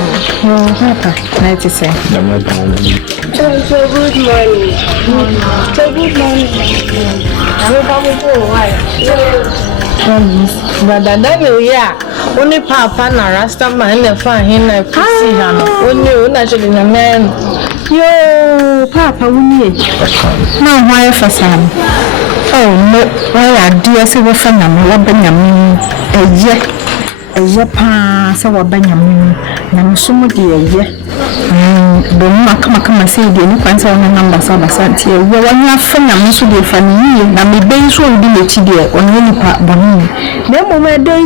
Night to say. So good morning. Brother Daniel, yeah. Only Papa na Rasta man the fan him na see him. Only naturally na man. Yo, Papa, we now why for some? Oh no, why are dear say we fan na me Benjamin. Eye pa se wa Benjamin na musumu de eye. Bo makama say de ni kwanza ona number sabasanti e wo wanya fa na musu de fa ni na me ben so di mechi de onye nipa bonu. Na mo dey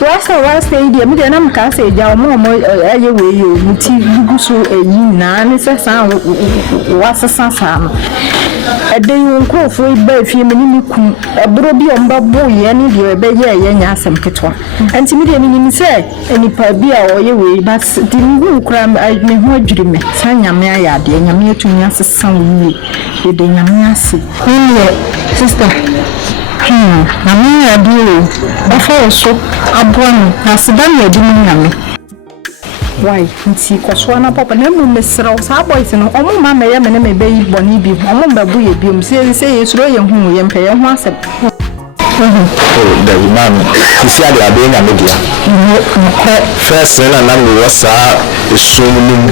wasa ide me de na mka say ja mo aye we yo muti gugu so eyi na ne se san wasa san Eden nkofo ba fie me ni ku ebro bi omba boye ni de be ye nya asem ketwa anti me de ni se enipa bi a oye we but di ngu kura me ho adwiri me san nyame ayade nyame atumi asesan wi de de nyame ase ni sister na me adiro ofa so abonu na sedan edi nyame why nti kwaswa na papa na mu mesra sa boys no omo ma me ye me ne me be boni bi omo mbabu ye bi se ye suro ye hu ye mpe ye hu asem Oh, the man, you see, they are doing a media. First, and I'm was soon,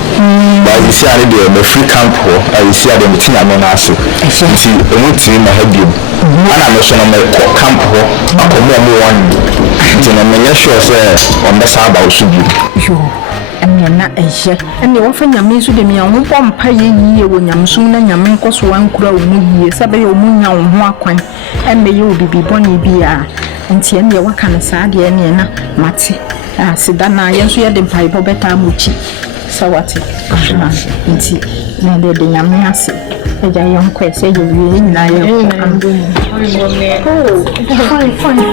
but you see, I did the free camp, I see them in Amonasi. See, the routine I have you. And I'm also on my camp, I come one. I'm sure, on the Sabbath should be. And na ehye ene wo fa nyame so de me ho bom pa ye yie wo nyamsum na nyame nkoso wan kura wo mu yie sabe yo mu nya wo ho akwan emme ye obibi boni bia nti ene wa kan sa de ene na mate sida na ye so ye de pai bo beta muchi sawate nti na de nyame ase eja ye nko ese ye wie nyina ye fine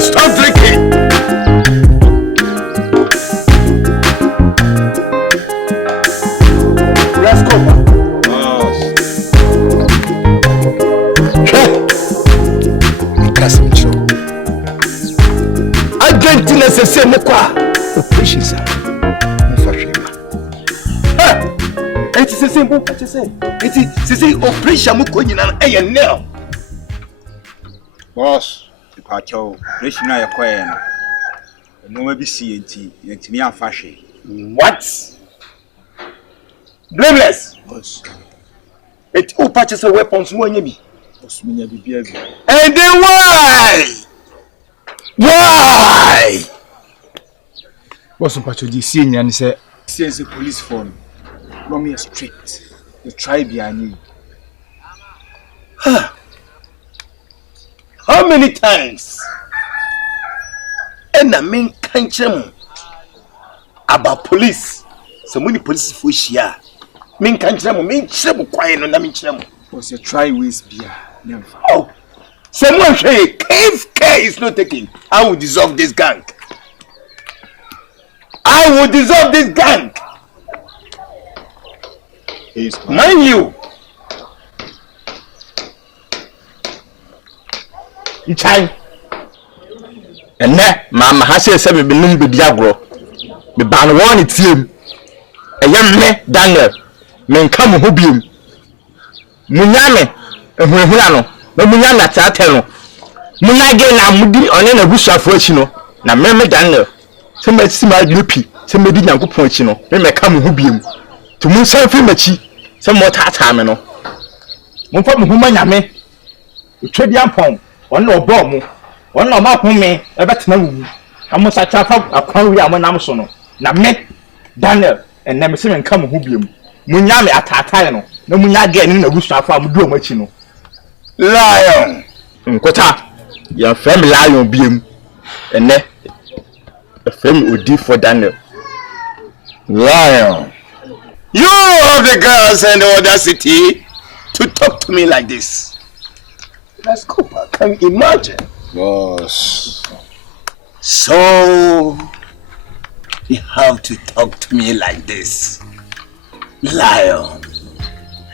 Stop drinking. Let's go. Argentina se se mokwa. Oppressions. Mufashima. Eti se se mbo se. Eti se se oppression moko nyina eye now. Boss, the pacho, operation na yakwaye no. No maybe see enti afashe. What? Blameless. Boss. It who purchase weapons mo anya bi. Boss me nya bibia bi. And then why? Why? Boss pacho di see nya ni say The police phone. No me strict. The tribe yani. How many times? And I mean can't about police. So many police for share. Mean can't trouble quiet no mean trouble. Was a try waste beer. Never. Oh, someone say if care is not taken, I will dissolve this gang. I will dissolve this gang. Mind you. Ichai. Ene mama ha se be num be diagro. Be ban won tiem. Eyem me Daniel. Me nka mo hobiem. Munyame ehuehura no. Na munyame atate no. Munyage na mudi one na busuafo achi no. Na me Daniel. Se ma sima lupi, se me di nyankopon achi no. Me ka mo hobiem. To mun san fi machi. Se mo tata me no. Mo fa mo huma nyame. Twedi ampon. One no bomb, one no back home, a better no. I must have Akwan we are one so no. Na me, Daniel, and Nemesis and come Hubium. Munyame at Tatano, no Munya getting in a bush farm, do machino. Lion! Quota, your family lion beam, and ne the family would do for Daniel. Lion! You have the girls and the audacity to talk to me like this. Let's go back. Can you imagine? Boss. So you have to talk to me like this, Lion.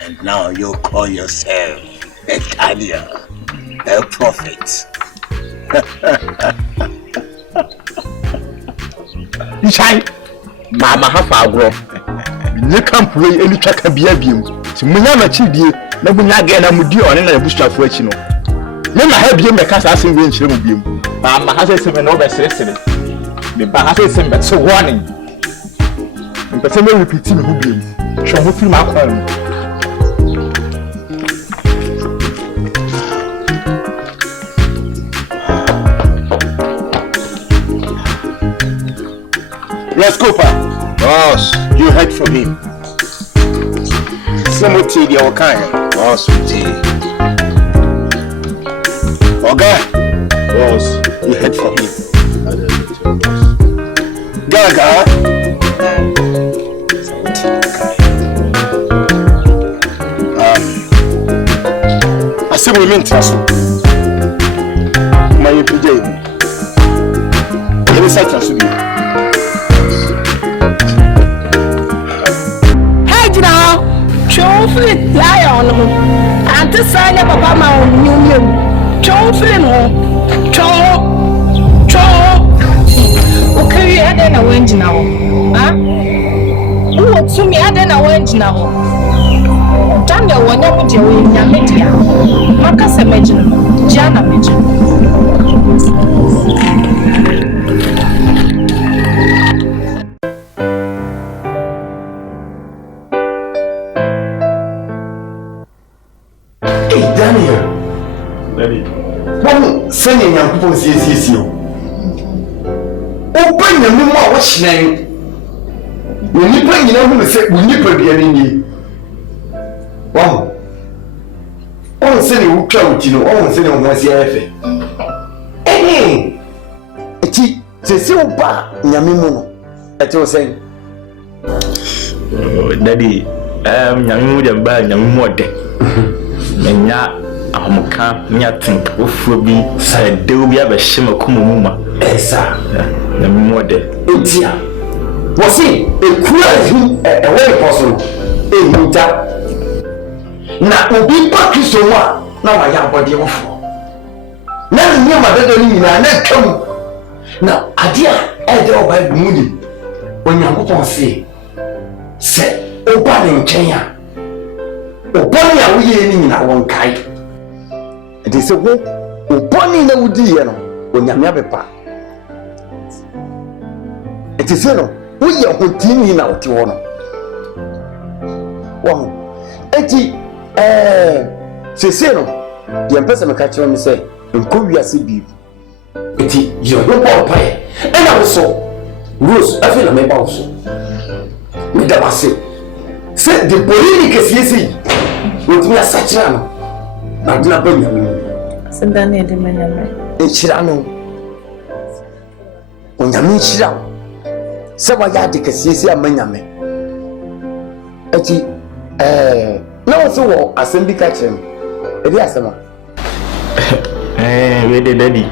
And now you call yourself a Daniel, a prophet. Ishai, Mama Hafagro. You can't play any track of Biabium. So Munyama Chidi, no Munyagana Mudi on a bush of Fortune. Never have you make us asking when she will be. Mama has a 7 over 6. The Bahasa is but so warning. And the same repeating who be. Show who feel my home. Let's go, Pa. Boss, you heard from him. Some tea, the kind. Boss, tea. Okay. Boss, you heard from him. Gaga. I say we mean trust. My PJ. Let me say trust you. Hey, now. Chofli lion. And to sign up about my own union. Chofli no. Okay, adɛn na wɔngyina hɔ ha wowɔ tumi adɛn na wɔngyina hɔ Daniel wɔnyɛ mo deɛ wɔyɛ Nyame dea maka sɛ mɛgyina gya na mɛgyina Daniel, one sending young people sees you. Open your memoir, what's name? When you bring your own, say, we need to be any. One sending who travel to know, one sending was the effort. Hey, it's so bad, Yamimo. That's what I'm saying. Daddy, Yamu, the bad Yamu. Nya amuka nya think ofuro bi say de obi abehye makomo mu ma esa na mmode etia wo si ekura hu e we poso ehuta na obi pa Kristo mu a na wa ya abode wofo na nyi madada ni nyina na kam na ade a e de oba mu ni onyankopon se oba ne nchen a Oponi a wuye ni nyina won kai. Enti se wo oponi na wudi ye no onyame abepa. Enti se no wo ye hotini na wote wo no. Wo enti se no ye mpese me ka kire me se nko wiase bi. Enti yo no bo pae. E na wo so Rose afi na me ba wo so. Me da base. Se de politique siesi what me asachira no na dina ba nyame se Daniel de manyame e chira no onyame chira se wa ya de kesiesi amanyame ati na wo so wo asem bi ka kire no e bi asema we de daddy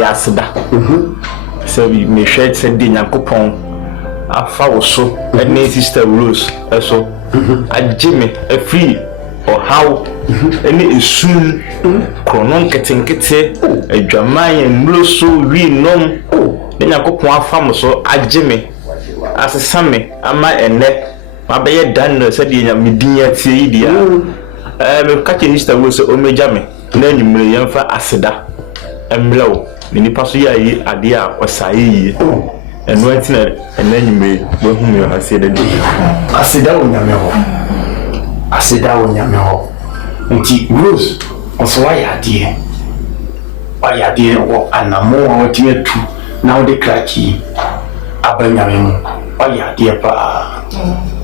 ya aseda so we me share se de Nyankopon afa wo so ene sister Rose eso ajime afri or how ene esun kronon ketenkete adwaman mloso wi nom ne Nyankopon afa mo so ajime asesame ama ene mabeye dan se de nyamedin atie yi dia me ka ke sister Rose o meja me na nyumre yemfa aseda emlawo ne nipa so ya yi ade a osaye yi and when and then you may go home you have said I sit down I sit down and Rose also why are dear and I'm more dear too now the cracky Abanyam why are dear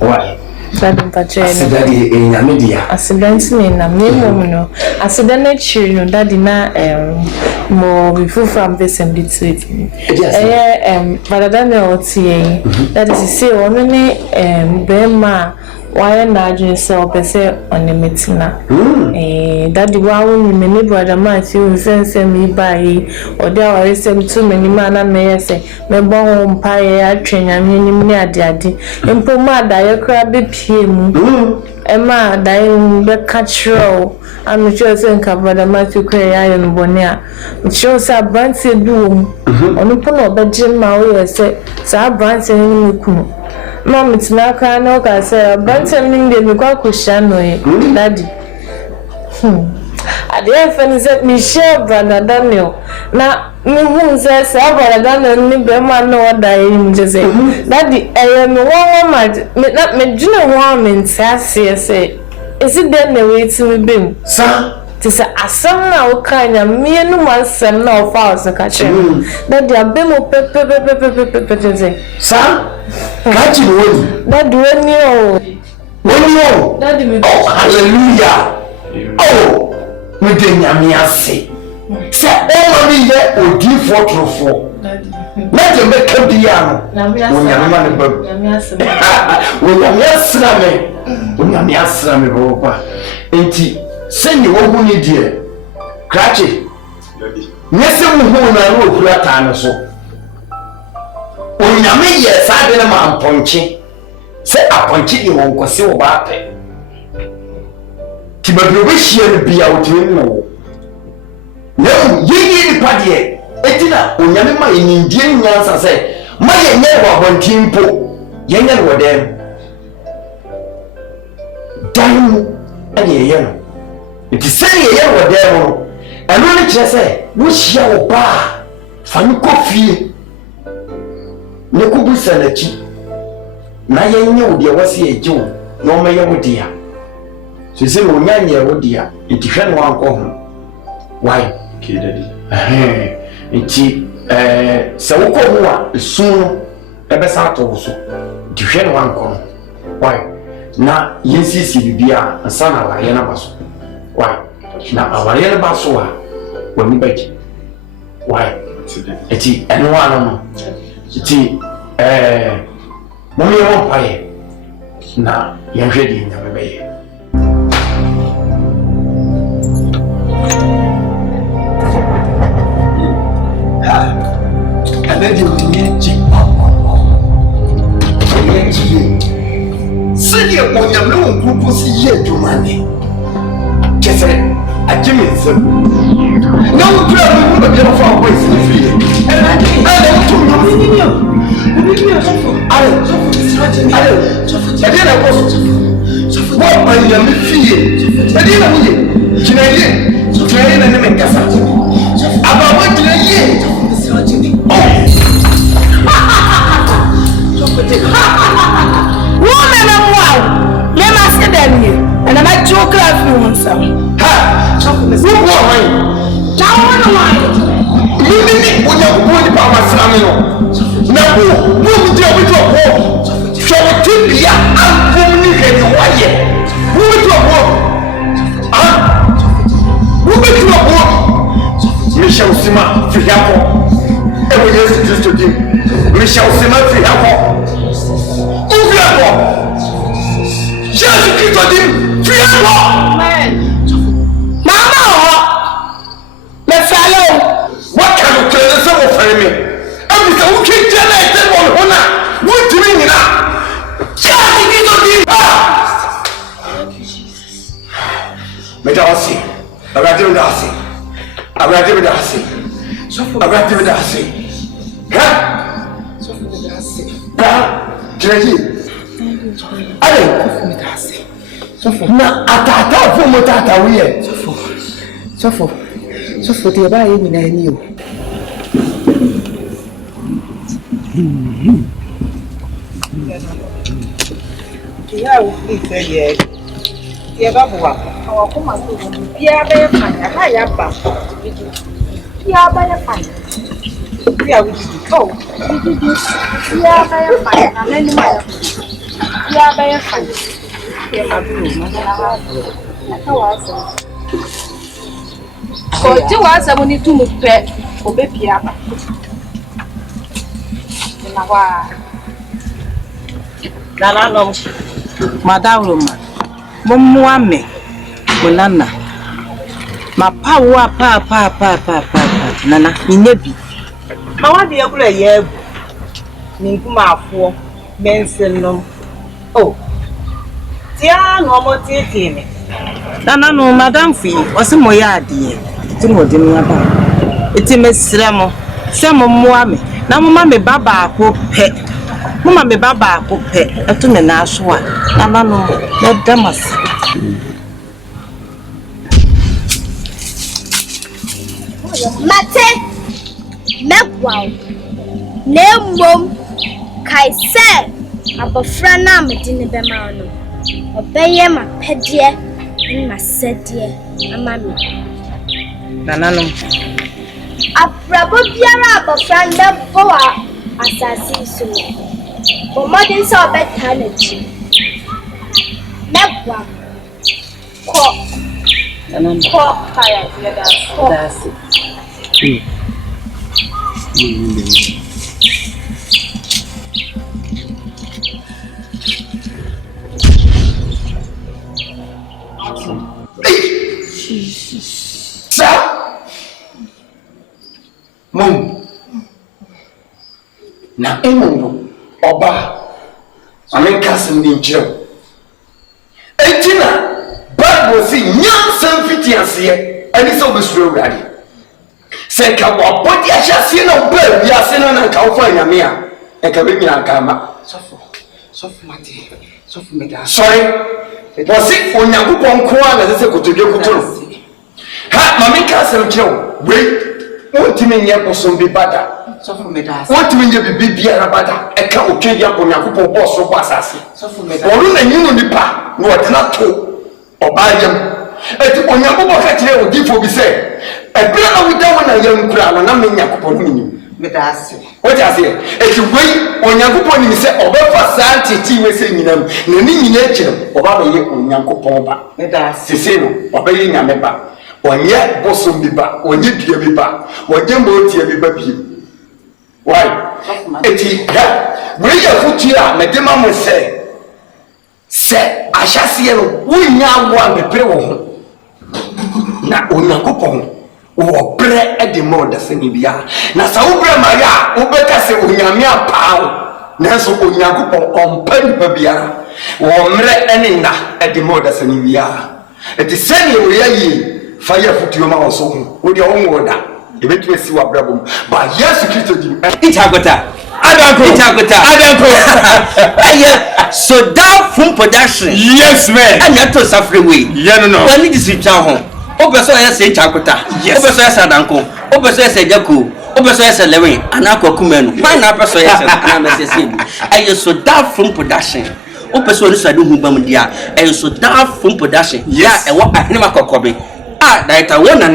why Daddy in a media. Accidentally in a minimum, accidentally children, daddy na more before from this and between. But I don't know what's here. That is to say, only Bema, why not yourself, on the metina. Daddy, why won't you many brother Matthew send me by or there are some too many man and may say, my bone pie, train, I mean, near daddy, and Poma, die crabby pim. Emma, dying the catch-row. I'm sure think of brother Matthew Cray Iron Bonia. It shows a brandy doom. On the puno, but Jim Maui said, Sir Branson in the Mom, it's not kind of I say, Branson in the Cushion, Daddy. At the end, said Michelle, brother Daniel. Now, me who says, brother Daniel, me Bema know what I am just saying. Daddy, I am one not me, do you woman, sassy, say. Is it then the way to me, Bim? Sir, tis a some now kind of me and no one some now fouls a catcher. That they are Bim, sir, catching one. That when you, Daddy, oh, hallelujah. Oh, we didn't Nyame say. Say all of you or give for true. Let you make up the yam. When Nyame asra me boba. Enti send you who need dear. Cratchy. Yes, who na no kura tan so. When Nyame yes I be na man ponchi. Say a ponchi you won kwase wo ba pe. Ti ba bi share bi a wotini no. No, ye ni pade Etina onyame ma yindie nyansa se ma yenye wa bontimpo yenye no dem dan ani yeye no enti se yeye wo dem no eno ne kire se wo hia wo ba fa ni kofie ne kubu sanachi na yenye wo de wase eje wo no meye wo dia so se wo nyanye wo dia enti hwe no anko ho why kidadi enti se wo ko ho a sun no ebe sa to so enti hwe no anko no why na yensisi bibia asana wa yana baso why na aware na baso a wani baki why enti eno ano no enti mo me won paye na yenhwe di nyame beye Already we cheap. See you on your own group was here to money. Just a Jimmy. No problem, but you're far away from the field. And I don't what by your fear? I Woman and wow, let me say that you and I'm at your class room. So, ha, chocolate. You wine. Now, you didn't put your body by my family. Now, who deal with your war? So, Tibia, I'm communicating why. Who with your war? Huh? Who with your war? Michel Sima, Fiapo. Every year is just to do. Michel Sima, Fiapo. Jésus-Christ a dit, viens-moi! Maman! Le salaud! What can you tell us about me? I'm the one who can't tell us what what do you mean now? Jésus-Christ a dit, mais t'as aussi, arrêtez de danser. Arrêtez de danser. Arrêtez de danser. Hein? Tu l'as dit? Allez! Na atata fo mo tata wiye. Sofo te ba yi na ni o. Ya o ife ye. Ye ba bo wa. Awo ko ma so bia ba ye fanya ha ya ba. Bia ba ye fanya. Bia wi di ko. Bia ba ye fanya na ni ma ya. Bia ba ye fanya. Ye ma bu ma na wa. Ata wa so. Ko ti wa sa mo ni tu mu pe obe bia ba. Na wa. Nana nom. Madawroma. Mumwame. Munana. Mapawa pa. Nana inyebi. Mawadi yakula yebu. Ninkuma afuo. Mensenom. Oh. Tia no mo tietime. Nana no madam fi. Osi moya adie. Ti modi mi aba. Eti mesremo. Se mumwame. Na mumame baba ko pe. Mama me baba ko pe eto me na so a nana no na damas Mate mekwaw nemom kaise abofra na medine be ma no obeye ma pedie na sedie amami nana no aprabo biara abofra nda boa asasi so o modern so beta na chi mekwa ko kaya yada dasi Mom. Na emu oba. America sem din chiro. Etina Bible say nyansam fiti ase ani so besuro urade. Say, come on, but yes, yes, you know, bird, we are sitting on a cow for Nyame, and can bring me a camera. Soft, Matty, soft, sorry. Was it on Yankupon Kwan as a good to do? Ha, Mammy Castle Joe, wait, what do you mean your bosom be better? What do you mean you be beer about a cow kid up on Yakupo boss or Bassassi? Or you know the pa, what not to, or buy them. Et on Yakupo Catcher would give for be said. A brother with that one a young crowd, and I'm in Yakupon. What I say, if you wait on Yankupon, you say, or Santi, T. was saying them, Nini nature, or Baba on Yankupomba. Let us say, obeying a member. One yet bosom be back, one yet be back, one jumbo be baby. Why? Eti, we are put here, Madame will say, I shall see you, we now want the prayer. Na Unyakupon, or pray at the mother Senibia. Nasaubra Maya, Ubeka Unyamia Pow, Naso Unyakupon on Pen Babia, or Mre Enina at the mother Senibia. It is sending ye. Fire for your mouth with your own order. Eventually, see what problem. But yes, you did. It's Agota. I so that from production. Yes, man. And you're to suffer away. Yeah, no. When it is in town. Obeso yes, say Chakota. Yes, Obeso yes, Adanko. Obeso yes, Jaku. Obeso yes, Lewin. And Uncle Kumenu. Why not? Obeso yes, and you so that from production. Obeso is a new Bamudia. And you so that from production. Yes, and what I never copy. Ah, that I want a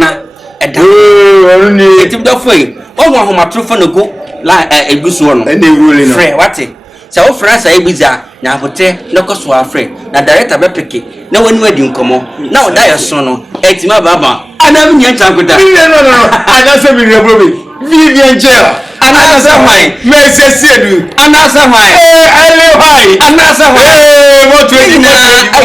team of way. Oh, one whom I true for no go like a goose one, and they ruling free. What it? So, France, I bizarre. Now, hotel, no cost to our friend. Now, director Bepicky. No one wedding come on. Now, die son, Etima Baba. I never knew Tanguta. No, I don't say we are Vivian jail. Another why, Messi said you. Another why, I live high. Another why, what will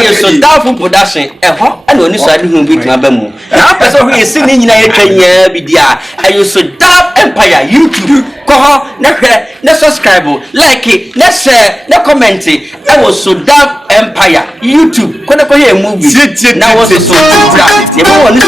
you so doubtful production? And when you started to beat my bamboo. Now, person who is singing in a 10-year BDR, and you so doubt Empire, YouTube. Go let's subscribe, like it, let's share, let's comment it. I was so doubt Empire, YouTube. Couldn't go here movie. Now, was so doubt. You don't want to